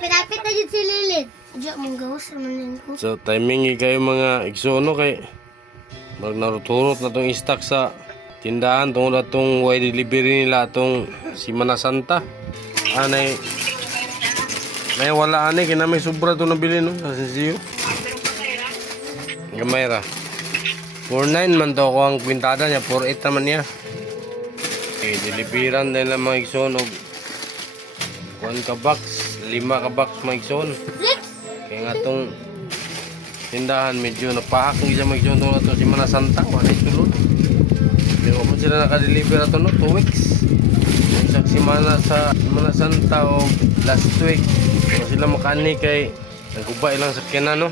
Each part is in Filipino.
Kapit-kapit na dyan si Lilith. Diyan mong gawas naman ko. So timing kayo mga igsono kay magnaruturot na tong stock sa tindahan tungod atong way delivery nila atong Semana Santa. Anay may wala ani kina may sobra to nabili no sa Sisiyo. Gamay ra. 49 man to ko ang kwintada niya, 48 naman niya. Okay, deliveran din lang mga igsoon og 1 ka box, 5 ka box mga igsoon. Kaya nga itong tindahan medyo napahak ng isa mag-join ito ito Semana Santa. Wala yung sulod. Pero kung sila nakadeliver ito no, 2 weeks. Sa Semana Santa o last week. Kung sila makani kay nagubay lang sa kina no.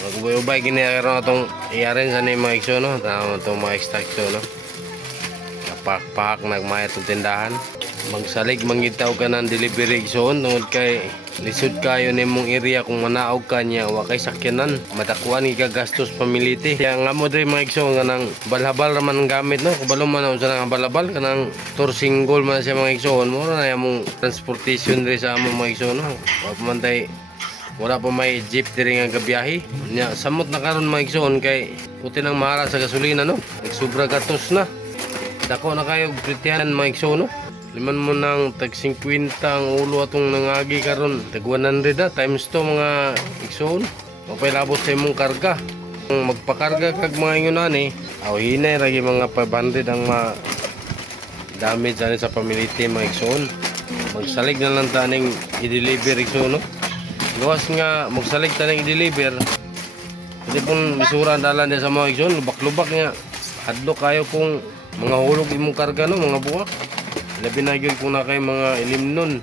Nagubay-ubay ginagawa itong i-arrange sa mga ikso no. Tama itong mga extract no. Napahak nagmaya itong tindahan. Magsalig mangitaw ka ng delivery iksoon tungod kay lisod kayo ni mong area kung manaog ka niya wa kay sakyanan matakuan ka gastos pamiliti kaya nga mo dre mga igsoon kanang balhabal raman ang gamit no kabalo man sa nang balhabal kanang tour single man siya mga igsoon mo na yung transportation dre sa among mga igsoon no wala pa may jeep diri nga gabiyahe nya samot na karon mga igsoon kay puti nang mahal sa gasolina no nagsubra gatos na dako na kayo pritihan mga igsoon no. Liman mo nang tag 50 ang ulo atong nangagi karon tag 100 times to mga igsoon mapay labot sa imong karga kung magpakarga kag mga ingon ani aw hinay ra mga 500 ang damage ani sa pamiliti mga igsoon magsalig na lang taning i-deliver igsoon no gawas nga magsalig taning i-deliver hindi pong misura dalan sa mga igsoon lubak-lubak nga hadlo kayo kung mga hulog imong karga no mga buwak. Labi na yun kung na kayo mga ilimnon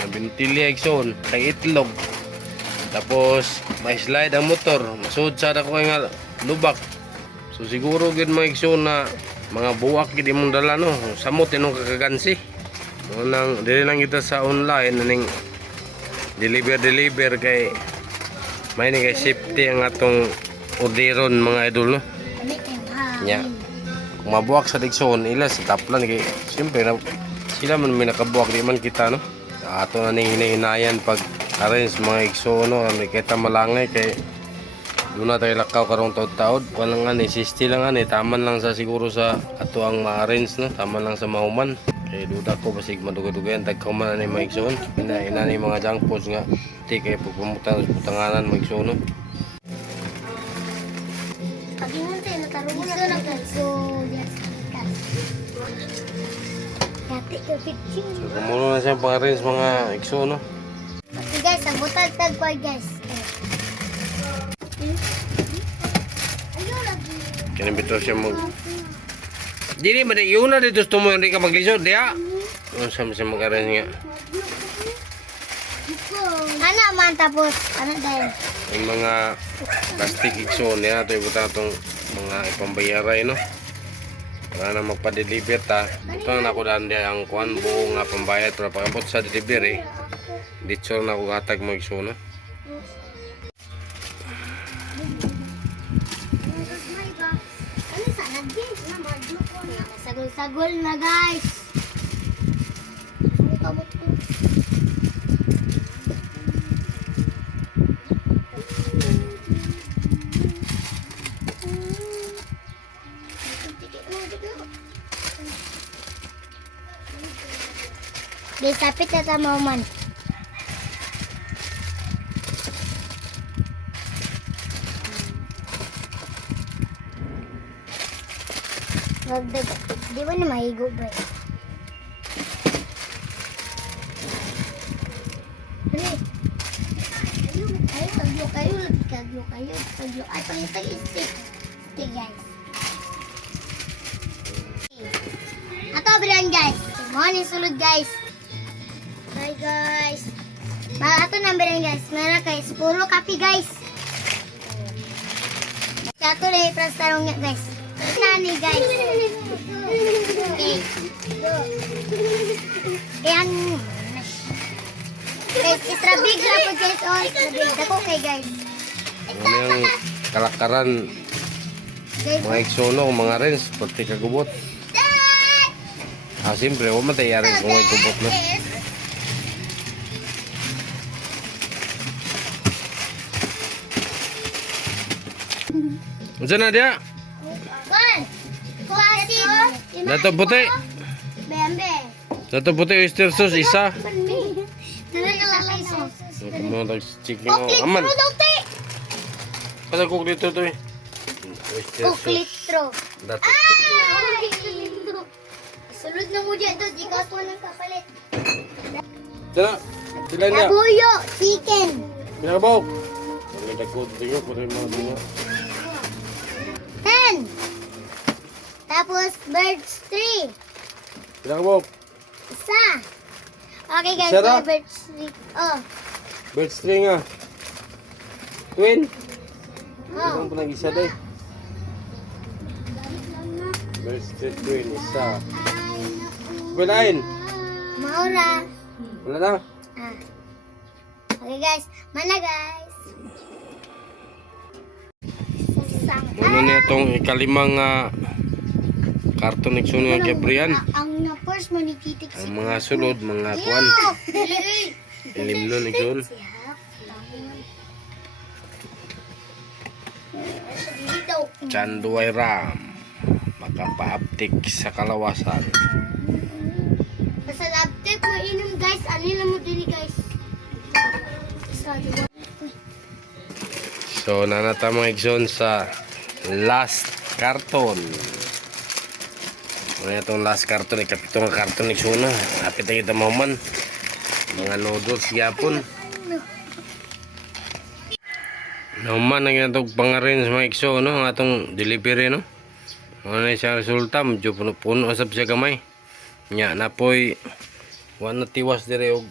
na bintilya igsoon kay itlog tapos may slide ang motor masud sa ako nga lubak so siguro gid mga igsoon na mga buwak gid imong dala no samot inong kakagansi nang dili lang kita sa online ning deliver kay may ni kay safety ang atong orderon mga idol no nya kung mabuwak sa digsoon ila sa taplan kay siyempre na, sila man may nakabuwak di man kita no ato na ning hinahinayan pag arrange mga igsoon no may kita malangay kay doon na tayo lakaw karong taod-taod walang ani sisti lang ani taman lang sa siguro sa ato ang ma-arrange no taman lang sa mahuman kay duda ko basig madugay-dugayan tagkauman ani mga igsoon ina ni mga junk foods nga ti kay pagpumutan putanganan mga igsoon no so kumulo na siya pang-arrange mga igsoon no okay guys, ang butag tagpar guys kinibito siya mag dili man yun na dito tumo hindi ka maglisod diya kung saan siya mag-arrange nga ana man tapos ano dahil yung mga plastic igsoon niya ito ibutan itong mga ipambayaray no para na magpa-deliver ta ito na ako daan diya ang kuhan buo nga pambayad para pagkabot sa delivery dito na ako hatag mga igsoon no sagol na guys disapit na tama man di ba na mahigo ba kayo ay pangitag stick guys ato bilang guys morning sulod guys bye guys ato nang bilang guys meron guys puro kape guys ato na iprastarong nga guys nani guys okay yan guys extra big na po guys oh extra big dako kay guys ano yung kalakaran mga igsoon no mga rens pati kagubot siyempre huwag matayari kung may gubot no Unsa na dia? Kan. Kasi. Dato puti. Bembe. Dato puti oyster sauce isa. Dala na lalaki so. Kumo tag chicken Coke oh. Aman. litro daw te. Kada cook dito to eh. Oyster Coke sauce. litro. Dato. Ay! Sulod na mo dyan to. Di ka po nang kapalit. Dala. Sila niya. Labuyo. Chicken. Pinabaw. Ang dagko dito ko rin mga dinga. 10. Tapos birds 3. Pinabaw. Isa. Okay guys, Isa ra? birds 3. Oh. Bird string ah. Twin. Oh. Ang panag isa day. Bird string twin isa. Kumain. Maura. Wala na. Ah. Okay guys, mana guys. Ano niya itong ikalimang karton ng sunod nga Gabriel. Ang na-force mo ni Titik si Ang mga sulod, mga kuwan. Ilim nun ikon. Chanduay Ram. Makapaaptik sa kalawasan. Basta laptop mo inom guys, ano lang mo din guys. So nanata mga igsoon sa last karton. Ano itong last karton, ikapitong karton ni Suna. Kapit na kita man. Mga noodles yapon. Naman ang itong pang-arrange mga igsoon, no? Ang atong delivery, no? Ano na siya resulta, medyo puno asap siya gamay. Nya, napoy, wala na tiwas dire og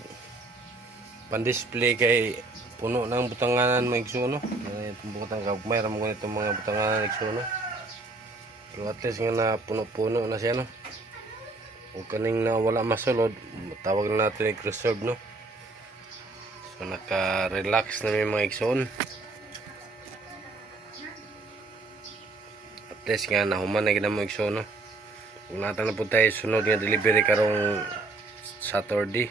pan-display kay puno ng butanganan mga igsoon, no? Itong butang kagmay, ramon ko itong mga butanganan igsoon, no? Pero at least nga na puno-puno na siya, no? Huwag kaning na wala masulod, tawag na natin yung reserve, no? So naka-relax na may mga igsoon. At least nga nahuman na ginamang igsoon, no? Kung natin na po tayo sunod nga delivery karong Saturday.